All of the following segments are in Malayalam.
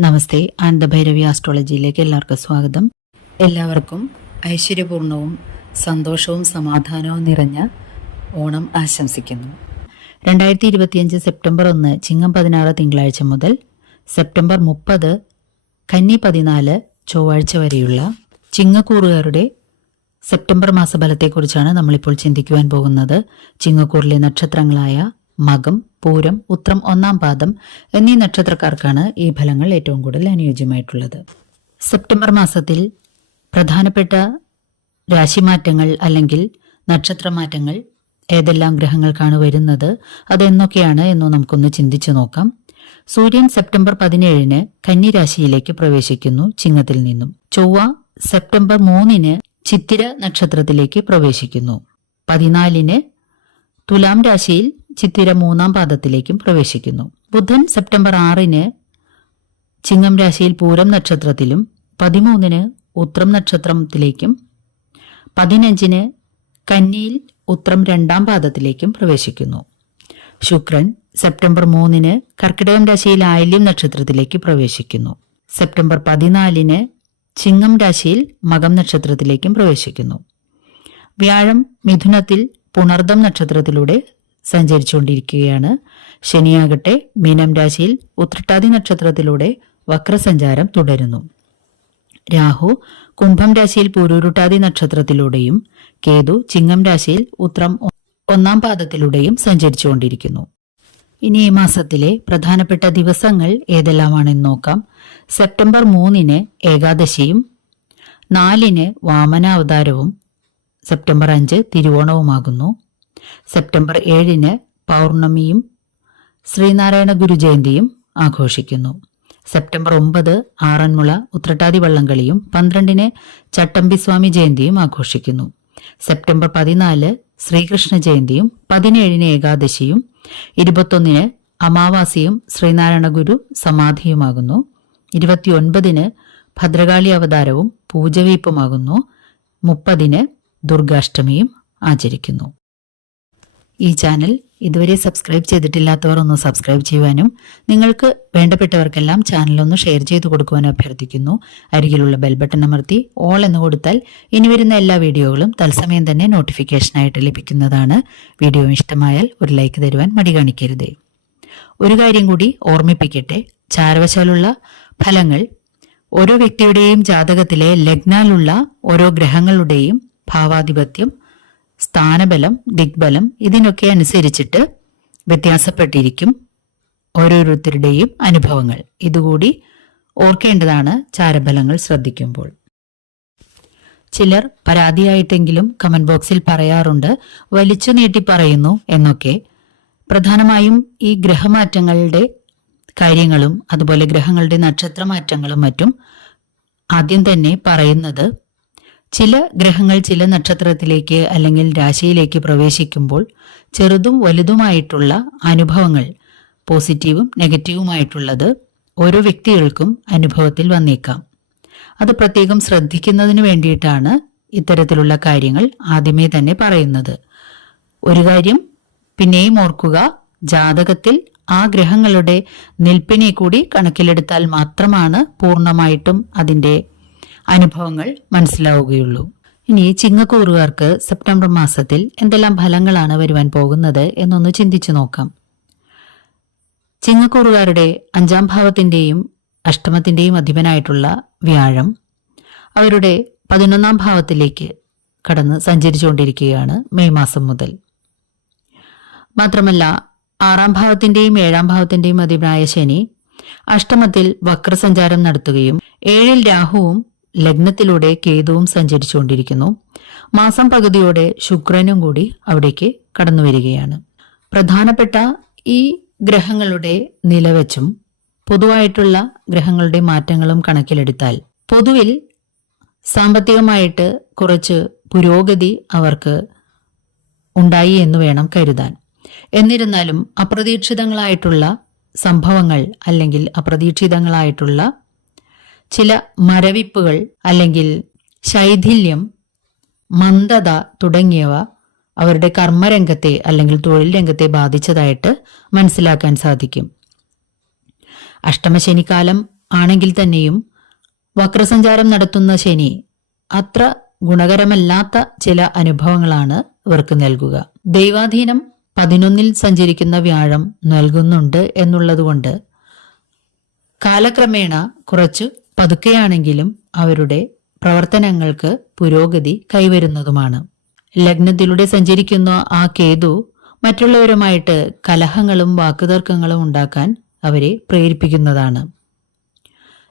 നമസ്തേ ആനന്ദഭൈരവി ആസ്ട്രോളജിയിലേക്ക് എല്ലാവർക്കും സ്വാഗതം. എല്ലാവർക്കും ഐശ്വര്യപൂർണവും സന്തോഷവും സമാധാനവും നിറഞ്ഞ ഓണം ആശംസിക്കുന്നു. രണ്ടായിരത്തി ഇരുപത്തിയഞ്ച് സെപ്റ്റംബർ ഒന്ന് ചിങ്ങം പതിനാറ് തിങ്കളാഴ്ച മുതൽ സെപ്റ്റംബർ മുപ്പത് കന്നി പതിനാല് ചൊവ്വാഴ്ച വരെയുള്ള ചിങ്ങക്കൂറുകാരുടെ സെപ്റ്റംബർ മാസഫലത്തെക്കുറിച്ചാണ് നമ്മളിപ്പോൾ ചിന്തിക്കുവാൻ പോകുന്നത്. ചിങ്ങക്കൂറിലെ നക്ഷത്രങ്ങളായ മകം പൂരം ഉത്രം ഒന്നാം പാദം എന്നീ നക്ഷത്രക്കാർക്കാണ് ഈ ഫലങ്ങൾ ഏറ്റവും കൂടുതൽ അനുയോജ്യമായിട്ടുള്ളത്. സെപ്റ്റംബർ മാസത്തിൽ പ്രധാനപ്പെട്ട രാശിമാറ്റങ്ങൾ അല്ലെങ്കിൽ നക്ഷത്രമാറ്റങ്ങൾ ഏതെല്ലാം ഗ്രഹങ്ങൾക്കാണ് വരുന്നത് അതെന്നൊക്കെയാണ് എന്ന് നമുക്കൊന്ന് ചിന്തിച്ചു നോക്കാം. സൂര്യൻ സെപ്റ്റംബർ പതിനേഴിന് കന്നിരാശിയിലേക്ക് പ്രവേശിക്കുന്നു ചിങ്ങത്തിൽ നിന്നും. ചൊവ്വ സെപ്റ്റംബർ മൂന്നിന് ചിത്തിര നക്ഷത്രത്തിലേക്ക് പ്രവേശിക്കുന്നു. പതിനാലിന് തുലാം രാശിയിൽ ചിത്തിര മൂന്നാം പാദത്തിലേക്കും പ്രവേശിക്കുന്നു. ബുധൻ സെപ്റ്റംബർ ആറിന് ചിങ്ങം രാശിയിൽ പൂരം നക്ഷത്രത്തിലും പതിമൂന്നിന് ഉത്രം നക്ഷത്രത്തിലേക്കും പതിനഞ്ചിന് കന്നിയിൽ ഉത്രം രണ്ടാം പാദത്തിലേക്കും പ്രവേശിക്കുന്നു. ശുക്രൻ സെപ്റ്റംബർ മൂന്നിന് കർക്കിടകം രാശിയിൽ ആയില്യം നക്ഷത്രത്തിലേക്ക് പ്രവേശിക്കുന്നു. സെപ്റ്റംബർ പതിനാലിന് ചിങ്ങം രാശിയിൽ മകം നക്ഷത്രത്തിലേക്കും പ്രവേശിക്കുന്നു. വ്യാഴം മിഥുനത്തിൽ പുണർദം നക്ഷത്രത്തിലൂടെ സഞ്ചരിച്ചുകൊണ്ടിരിക്കുകയാണ്. ശനിയാകട്ടെ മീനം രാശിയിൽ ഉത്രട്ടാതി നക്ഷത്രത്തിലൂടെ വക്രസഞ്ചാരം തുടരുന്നു. രാഹു കുംഭം രാശിയിൽ പൂരൂരുട്ടാതി നക്ഷത്രത്തിലൂടെയും കേതു ചിങ്ങം രാശിയിൽ ഉത്രം ഒന്നാം പാദത്തിലൂടെയും സഞ്ചരിച്ചുകൊണ്ടിരിക്കുന്നു. ഇനി ഈ മാസത്തിലെ പ്രധാനപ്പെട്ട ദിവസങ്ങൾ ഏതെല്ലാമാണെന്ന് നോക്കാം. സെപ്റ്റംബർ മൂന്നിന് ഏകാദശിയും നാലിന് വാമനാവതാരവും സെപ്റ്റംബർ അഞ്ച് തിരുവോണവുമാകുന്നു. സെപ്റ്റംബർ ഏഴിന് പൗർണമിയും ശ്രീനാരായണ ഗുരു ജയന്തിയും ആഘോഷിക്കുന്നു. സെപ്റ്റംബർ ഒമ്പത് ആറന്മുള ഉത്രട്ടാതി വള്ളംകളിയും പന്ത്രണ്ടിന് ചട്ടമ്പിസ്വാമി ജയന്തിയും ആഘോഷിക്കുന്നു. സെപ്റ്റംബർ പതിനാല് ശ്രീകൃഷ്ണ ജയന്തിയും പതിനേഴിന് ഏകാദശിയും ഇരുപത്തൊന്നിന് അമാവാസിയും ശ്രീനാരായണ ഗുരു സമാധിയുമാകുന്നു. ഇരുപത്തിയൊൻപതിന് ഭദ്രകാളി അവതാരവും പൂജവീപ്പുമാകുന്നു. മുപ്പതിന് ദുർഗാഷ്ടമിയും ആചരിക്കുന്നു. ഈ ചാനൽ ഇതുവരെ സബ്സ്ക്രൈബ് ചെയ്തിട്ടില്ലാത്തവർ ഒന്ന് സബ്സ്ക്രൈബ് ചെയ്യുവാനും നിങ്ങൾക്ക് വേണ്ടപ്പെട്ടവർക്കെല്ലാം ഒന്ന് ഷെയർ ചെയ്തു കൊടുക്കുവാനും അഭ്യർത്ഥിക്കുന്നു. അരികിലുള്ള ബെൽ ബട്ടൺ അമർത്തി ഓൾ എന്ന് കൊടുത്താൽ ഇനി വരുന്ന എല്ലാ വീഡിയോകളും തത്സമയം തന്നെ നോട്ടിഫിക്കേഷനായിട്ട് ലഭിക്കുന്നതാണ്. വീഡിയോ ഇഷ്ടമായാൽ ഒരു ലൈക്ക് തരുവാൻ മടി കാണിക്കരുത്. ഒരു കാര്യം കൂടി ഓർമ്മിപ്പിക്കട്ടെ. ചാരവശാലുള്ള ഫലങ്ങൾ ഓരോ വ്യക്തിയുടെയും ജാതകത്തിലെ ലഗ്നാലുള്ള ഓരോ ഗ്രഹങ്ങളുടെയും ഭാവാധിപത്യം സ്ഥാനബലം ദിഗ്ബലം ഇതിനൊക്കെ അനുസരിച്ചിട്ട് വ്യത്യാസപ്പെട്ടിരിക്കും ഓരോരുത്തരുടെയും അനുഭവങ്ങൾ. ഇതുകൂടി ഓർക്കേണ്ടതാണ് ചാരബലങ്ങൾ ശ്രദ്ധിക്കുമ്പോൾ. ചിലർ പരാതിയായിട്ടെങ്കിലും കമന്റ് ബോക്സിൽ പറയാറുണ്ട് വലിച്ചു നീട്ടി പറയുന്നു എന്നൊക്കെ. പ്രധാനമായും ഈ ഗ്രഹമാറ്റങ്ങളുടെ കാര്യങ്ങളും അതുപോലെ ഗ്രഹങ്ങളുടെ നക്ഷത്രമാറ്റങ്ങളും മറ്റും ആദ്യം തന്നെ പറയുന്നത് ചില ഗ്രഹങ്ങൾ ചില നക്ഷത്രത്തിലേക്ക് അല്ലെങ്കിൽ രാശിയിലേക്ക് പ്രവേശിക്കുമ്പോൾ ചെറുതും വലുതുമായിട്ടുള്ള അനുഭവങ്ങൾ പോസിറ്റീവും നെഗറ്റീവുമായിട്ടുള്ളത് ഓരോ വ്യക്തികൾക്കും അനുഭവത്തിൽ വന്നേക്കാം. അത് പ്രത്യേകം ശ്രദ്ധിക്കുന്നതിന് വേണ്ടിയിട്ടാണ് ഇത്തരത്തിലുള്ള കാര്യങ്ങൾ ആദ്യമേ തന്നെ പറയുന്നത്. ഒരു കാര്യം പിന്നെയും ഓർക്കുക ജാതകത്തിൽ ആ ഗ്രഹങ്ങളുടെ നിൽപ്പിനെ കൂടി കണക്കിലെടുത്താൽ മാത്രമാണ് പൂർണമായിട്ടും അതിന്റെ അനുഭവങ്ങൾ മനസ്സിലാവുകയുള്ളൂ. ഇനി ചിങ്ങക്കൂറുകാർക്ക് സെപ്റ്റംബർ മാസത്തിൽ എന്തെല്ലാം ഫലങ്ങളാണ് വരുവാൻ പോകുന്നത് എന്നൊന്ന് ചിന്തിച്ചു നോക്കാം. ചിങ്ങക്കൂറുകാരുടെ അഞ്ചാം ഭാവത്തിന്റെയും അഷ്ടമത്തിന്റെയും അധിപനായിട്ടുള്ള വ്യാഴം അവരുടെ പതിനൊന്നാം ഭാവത്തിലേക്ക് കടന്ന് സഞ്ചരിച്ചുകൊണ്ടിരിക്കുകയാണ് മെയ് മാസം മുതൽ. മാത്രമല്ല ആറാം ഭാവത്തിന്റെയും ഏഴാം ഭാവത്തിന്റെയും അധിപനായ ശനി അഷ്ടമത്തിൽ വക്രസഞ്ചാരം നടത്തുകയും ഏഴിൽ രാഹുവും ലഗ്നത്തിലൂടെ കേതുവും സഞ്ചരിച്ചുകൊണ്ടിരിക്കുന്നു. മാസം പകുതിയോടെ ശുക്രനും കൂടി അവിടേക്ക് കടന്നു വരികയാണ് പ്രധാനപ്പെട്ട ഈ ഗ്രഹങ്ങളുടെ നിലവച്ചും പൊതുവായിട്ടുള്ള ഗ്രഹങ്ങളുടെ മാറ്റങ്ങളും കണക്കിലെടുത്താൽ പൊതുവിൽ സാമ്പത്തികമായിട്ട് കുറച്ച് പുരോഗതി അവർക്ക് ഉണ്ടായി എന്ന് വേണം കരുതാൻ. എന്നിരുന്നാലും അപ്രതീക്ഷിതങ്ങളായിട്ടുള്ള സംഭവങ്ങൾ അല്ലെങ്കിൽ അപ്രതീക്ഷിതങ്ങളായിട്ടുള്ള ചില മരവിപ്പുകൾ അല്ലെങ്കിൽ ശൈഥില്യം മന്ദത തുടങ്ങിയവ അവരുടെ കർമ്മരംഗത്തെ അല്ലെങ്കിൽ തൊഴിൽ രംഗത്തെ ബാധിച്ചതായിട്ട് മനസ്സിലാക്കാൻ സാധിക്കും. അഷ്ടമശനിക്കാലം ആണെങ്കിൽ തന്നെയും വക്രസഞ്ചാരം നടത്തുന്ന ശനി അത്ര ഗുണകരമല്ലാത്ത ചില അനുഭവങ്ങളാണ് ഇവർക്ക് നൽകുക. ദൈവാധീനം പതിനൊന്നിൽ സഞ്ചരിക്കുന്ന വ്യാഴം നൽകുന്നുണ്ട് എന്നുള്ളതുകൊണ്ട് കാലക്രമേണ കുറച്ച് പതുക്കെയാണെങ്കിലും അവരുടെ പ്രവർത്തനങ്ങൾക്ക് പുരോഗതി കൈവരുന്നതുമാണ്. ലഗ്നത്തിലൂടെ സഞ്ചരിക്കുന്ന ആ കേതു മറ്റുള്ളവരുമായിട്ട് കലഹങ്ങളും വാക്കുതർക്കങ്ങളും ഉണ്ടാക്കാൻ അവരെ പ്രേരിപ്പിക്കുന്നതാണ്.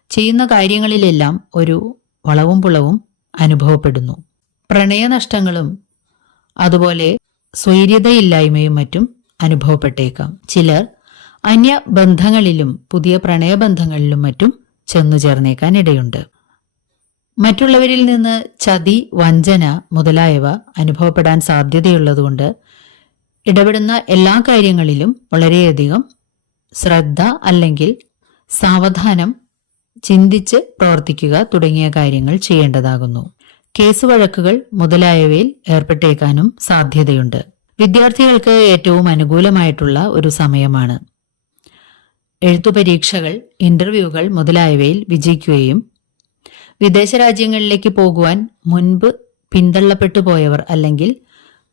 ചെയ്യുന്ന കാര്യങ്ങളിലെല്ലാം ഒരു വളവും പുളവും അനുഭവപ്പെടുന്നു. പ്രണയനഷ്ടങ്ങളും അതുപോലെ സ്വൈര്യതയില്ലായ്മയും മറ്റും അനുഭവപ്പെട്ടേക്കാം. ചിലർ അന്യ ബന്ധങ്ങളിലും പുതിയ പ്രണയബന്ധങ്ങളിലും മറ്റും ചെന്നു ചേർന്നേക്കാൻ ഇടയുണ്ട്. മറ്റുള്ളവരിൽ നിന്ന് ചതി വഞ്ചന മുതലായവ അനുഭവപ്പെടാൻ സാധ്യതയുള്ളതുകൊണ്ട് ഇടപെടുന്ന എല്ലാ കാര്യങ്ങളിലും വളരെയധികം ശ്രദ്ധ അല്ലെങ്കിൽ സാവധാനം ചിന്തിച്ച് പ്രവർത്തിക്കുക തുടങ്ങിയ കാര്യങ്ങൾ ചെയ്യേണ്ടതാകുന്നു. കേസ് വഴക്കുകൾ മുതലായവയിൽ ഏർപ്പെട്ടേക്കാനും സാധ്യതയുണ്ട്. വിദ്യാർത്ഥികൾക്ക് ഏറ്റവും അനുകൂലമായിട്ടുള്ള ഒരു സമയമാണ്. എഴുത്തു പരീക്ഷകൾ ഇന്റർവ്യൂകൾ മുതലായവയിൽ വിജയിക്കുകയും വിദേശ രാജ്യങ്ങളിലേക്ക് പോകുവാൻ മുൻപ് പിന്തള്ളപ്പെട്ടു പോയവർ അല്ലെങ്കിൽ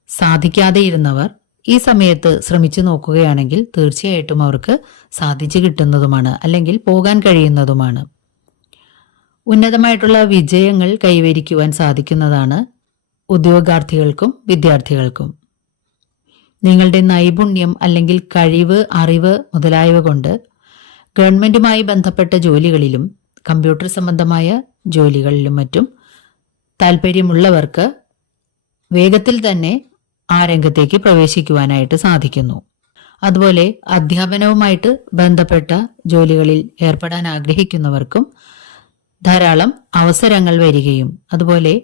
സാധിക്കാതെ ഇരുന്നവർ ഈ സമയത്ത് ശ്രമിച്ചു നോക്കുകയാണെങ്കിൽ തീർച്ചയായിട്ടും അവർക്ക് സാധിച്ചു കിട്ടുന്നതുമാണ് അല്ലെങ്കിൽ പോകാൻ കഴിയുന്നതുമാണ്. ഉന്നതമായിട്ടുള്ള വിജയങ്ങൾ കൈവരിക്കുവാൻ സാധിക്കുന്നതാണ് ഉദ്യോഗാർത്ഥികൾക്കും വിദ്യാർത്ഥികൾക്കും. നിങ്ങളുടെ നൈപുണ്യം അല്ലെങ്കിൽ കഴിവ് അറിവ് മുതലായവ കൊണ്ട് ഗവൺമെന്റുമായി ബന്ധപ്പെട്ട ജോലികളിലും കമ്പ്യൂട്ടർ സംബന്ധമായ ജോലികളിലും മറ്റും താല്പര്യമുള്ളവർക്ക് വേഗത്തിൽ തന്നെ ആ രംഗത്തേക്ക് പ്രവേശിക്കുവാനായിട്ട് സാധിക്കുന്നു. അതുപോലെ അധ്യാപനവുമായിട്ട് ബന്ധപ്പെട്ട ജോലികളിൽ ഏർപ്പെടാൻ ആഗ്രഹിക്കുന്നവർക്കും ധാരാളം അവസരങ്ങൾ വരികയും അതുപോലെ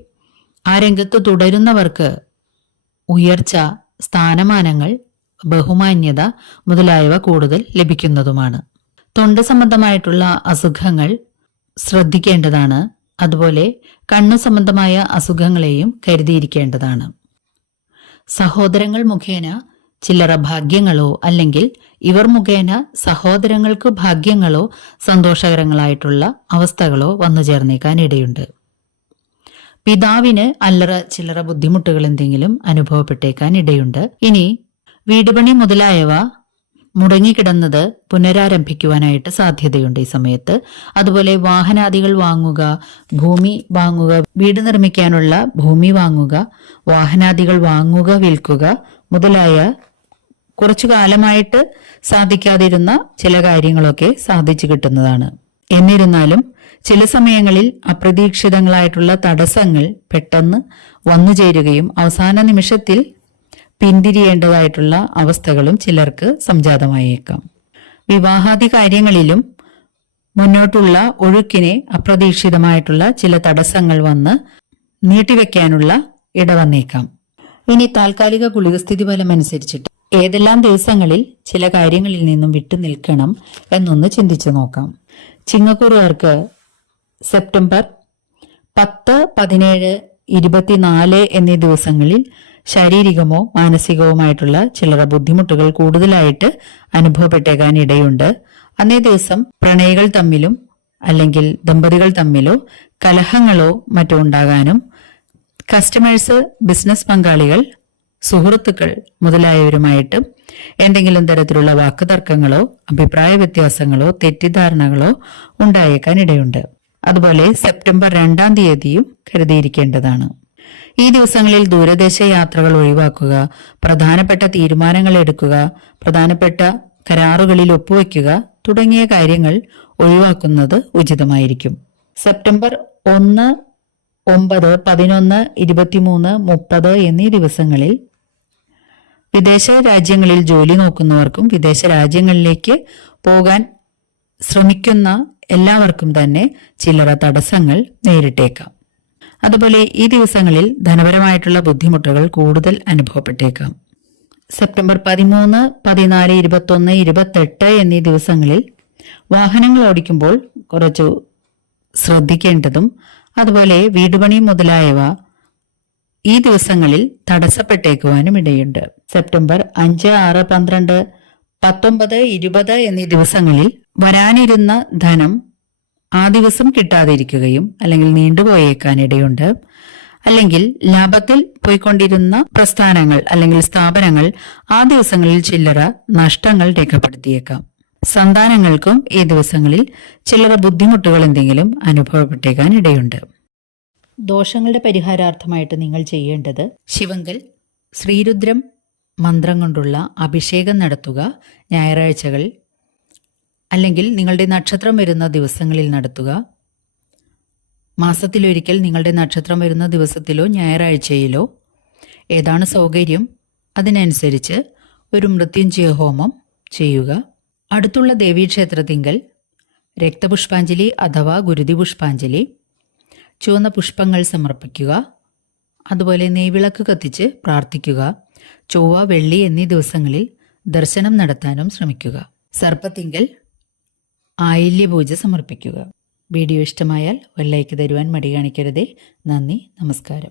ആ രംഗത്ത് തുടരുന്നവർക്ക് ഉയർച്ച സ്ഥാനമാനങ്ങൾ ബഹുമാന്യത മുതലായവ കൂടുതൽ ലഭിക്കുന്നതുമാണ്. തൊണ്ട സംബന്ധമായിട്ടുള്ള അസുഖങ്ങൾ ശ്രദ്ധിക്കേണ്ടതാണ്. അതുപോലെ കണ്ണു സംബന്ധമായ അസുഖങ്ങളെയും കരുതിയിരിക്കേണ്ടതാണ്. സഹോദരങ്ങൾ മുഖേന ചില്ലറ ഭാഗ്യങ്ങളോ അല്ലെങ്കിൽ ഇവർ മുഖേന സഹോദരങ്ങൾക്ക് ഭാഗ്യങ്ങളോ സന്തോഷകരങ്ങളായിട്ടുള്ള അവസ്ഥകളോ വന്നു ചേർന്നേക്കാൻ ഇടയുണ്ട്. പിതാവിന് അല്ലറ ചില്ലറ ബുദ്ധിമുട്ടുകൾ എന്തെങ്കിലും അനുഭവപ്പെട്ടേക്കാൻ ഇടയുണ്ട്. ഇനി വീടുപണി മുതലായവ മുടങ്ങിക്കിടന്നത് പുനരാരംഭിക്കുവാനായിട്ട് സാധ്യതയുണ്ട് ഈ സമയത്ത്. അതുപോലെ വാഹനാദികൾ വാങ്ങുക ഭൂമി വാങ്ങുക വീട് നിർമ്മിക്കാനുള്ള ഭൂമി വാങ്ങുക വാഹനാദികൾ വാങ്ങുക വിൽക്കുക മുതലായ കുറച്ചു കാലമായിട്ട് സാധിക്കാതിരുന്ന ചില കാര്യങ്ങളൊക്കെ സാധിച്ചു കിട്ടുന്നതാണ്. എന്നിരുന്നാലും ചില സമയങ്ങളിൽ അപ്രതീക്ഷിതങ്ങളായിട്ടുള്ള തടസ്സങ്ങൾ പെട്ടെന്ന് വന്നു ചേരുകയും അവസാന നിമിഷത്തിൽ പിന്തിരിയേണ്ടതായിട്ടുള്ള അവസ്ഥകളും ചിലർക്ക് സംജാതമായേക്കാം. വിവാഹാദി കാര്യങ്ങളിലും മുന്നോട്ടുള്ള ഒഴുക്കിനെ അപ്രതീക്ഷിതമായിട്ടുള്ള ചില തടസ്സങ്ങൾ വന്ന് നീട്ടിവെക്കാനുള്ള ഇടവന്നേക്കാം. ഇനി താൽക്കാലിക ഗുളികസ്ഥിതി ഫലം അനുസരിച്ചിട്ട് ഏതെല്ലാം ദിവസങ്ങളിൽ ചില കാര്യങ്ങളിൽ നിന്നും വിട്ടു നിൽക്കണം എന്നൊന്ന് ചിന്തിച്ചു നോക്കാം. ചിങ്ങക്കൂറുകാർക്ക് സെപ്റ്റംബർ പത്ത് പതിനേഴ് ഇരുപത്തിനാല് എന്നീ ദിവസങ്ങളിൽ ശാരീരികമോ മാനസികവുമായിട്ടുള്ള ചില്ലറ ബുദ്ധിമുട്ടുകൾ കൂടുതലായിട്ട് അനുഭവപ്പെട്ടേക്കാൻ ഇടയുണ്ട്. അന്നേ ദിവസം പ്രണയികൾ തമ്മിലും അല്ലെങ്കിൽ ദമ്പതികൾ തമ്മിലോ കലഹങ്ങളോ മറ്റോ ഉണ്ടാകാനും കസ്റ്റമേഴ്സ് ബിസിനസ് പങ്കാളികൾ സുഹൃത്തുക്കൾ മുതലായവരുമായിട്ട് എന്തെങ്കിലും തരത്തിലുള്ള വാക്കുതർക്കങ്ങളോ അഭിപ്രായ വ്യത്യാസങ്ങളോ തെറ്റിദ്ധാരണകളോ ഉണ്ടായേക്കാൻ ഇടയുണ്ട്. അതുപോലെ സെപ്റ്റംബർ രണ്ടാം തീയതിയും കരുതിയിരിക്കേണ്ടതാണ്. ഈ ദിവസങ്ങളിൽ ദൂരദേശ യാത്രകൾ ഒഴിവാക്കുക പ്രധാനപ്പെട്ട തീരുമാനങ്ങൾ എടുക്കുക പ്രധാനപ്പെട്ട കരാറുകളിൽ ഒപ്പുവെക്കുക തുടങ്ങിയ കാര്യങ്ങൾ ഒഴിവാക്കുന്നത് ഉചിതമായിരിക്കും. സെപ്റ്റംബർ ഒന്ന് ഒമ്പത് പതിനൊന്ന് ഇരുപത്തിമൂന്ന് മുപ്പത് എന്നീ ദിവസങ്ങളിൽ വിദേശ രാജ്യങ്ങളിൽ ജോലി നോക്കുന്നവർക്കും വിദേശ രാജ്യങ്ങളിലേക്ക് പോകാൻ ശ്രമിക്കുന്ന എല്ലാവർക്കും തന്നെ ചില്ലറ തടസ്സങ്ങൾ നേരിട്ടേക്കാം. അതുപോലെ ഈ ദിവസങ്ങളിൽ ധനപരമായിട്ടുള്ള ബുദ്ധിമുട്ടുകൾ കൂടുതൽ അനുഭവപ്പെട്ടേക്കാം. സെപ്റ്റംബർ പതിമൂന്ന് പതിനാല് ഇരുപത്തൊന്ന് ഇരുപത്തെട്ട് എന്നീ ദിവസങ്ങളിൽ വാഹനങ്ങൾ ഓടിക്കുമ്പോൾ കുറച്ചു ശ്രദ്ധിക്കേണ്ടതും അതുപോലെ വീടുപണി മുതലായവ ഈ ദിവസങ്ങളിൽ തടസ്സപ്പെട്ടേക്കുവാനും ഇടയുണ്ട്. സെപ്റ്റംബർ അഞ്ച് ആറ് പന്ത്രണ്ട് പത്തൊമ്പത് ഇരുപത് എന്നീ ദിവസങ്ങളിൽ വരാനിരുന്ന ധനം ആ ദിവസം കിട്ടാതിരിക്കുകയും അല്ലെങ്കിൽ നീണ്ടുപോയേക്കാനിടയുണ്ട് അല്ലെങ്കിൽ ലാഭത്തിൽ പോയിക്കൊണ്ടിരുന്ന പ്രസ്ഥാനങ്ങൾ അല്ലെങ്കിൽ സ്ഥാപനങ്ങൾ ആ ദിവസങ്ങളിൽ ചില്ലറ നഷ്ടങ്ങൾ രേഖപ്പെടുത്തിയേക്കാം. സന്താനങ്ങൾക്കും ഈ ദിവസങ്ങളിൽ ചില്ലറ ബുദ്ധിമുട്ടുകൾ എന്തെങ്കിലും അനുഭവപ്പെട്ടേക്കാൻ ഇടയുണ്ട്. ദോഷങ്ങളുടെ പരിഹാരാർത്ഥമായിട്ട് നിങ്ങൾ ചെയ്യേണ്ടത് ശിവങ്കൽ ശ്രീരുദ്രം മന്ത്രം കൊണ്ടുള്ള അഭിഷേകം നടത്തുക ഞായറാഴ്ചകൾ അല്ലെങ്കിൽ നിങ്ങളുടെ നക്ഷത്രം വരുന്ന ദിവസങ്ങളിൽ നടത്തുക. മാസത്തിലൊരിക്കൽ നിങ്ങളുടെ നക്ഷത്രം വരുന്ന ദിവസത്തിലോ ഞായറാഴ്ചയിലോ ഏതാണ് സൗകര്യം? അതിനനുസരിച്ച് ഒരു മൃത്യുഞ്ജയ ഹോമം ചെയ്യുക. അടുത്തുള്ള ദേവീക്ഷേത്രത്തിങ്കൽ രക്തപുഷ്പാഞ്ജലി അഥവാ ഗുരുതി പുഷ്പാഞ്ജലി ചുവന്ന പുഷ്പങ്ങൾ സമർപ്പിക്കുക. അതുപോലെ നെയ്വിളക്ക് കത്തിച്ച് പ്രാർത്ഥിക്കുക. ചൊവ്വ വെള്ളി എന്നീ ദിവസങ്ങളിൽ ദർശനം നടത്താനും ശ്രമിക്കുക. സർപ്പത്തിങ്കൽ ആയില്യ പൂജ സമർപ്പിക്കുക. വീഡിയോ ഇഷ്ടമായാൽ ഒരു ലൈക്ക് തരുവാൻ മടി കാണിക്കരുതേ. നന്ദി നമസ്കാരം.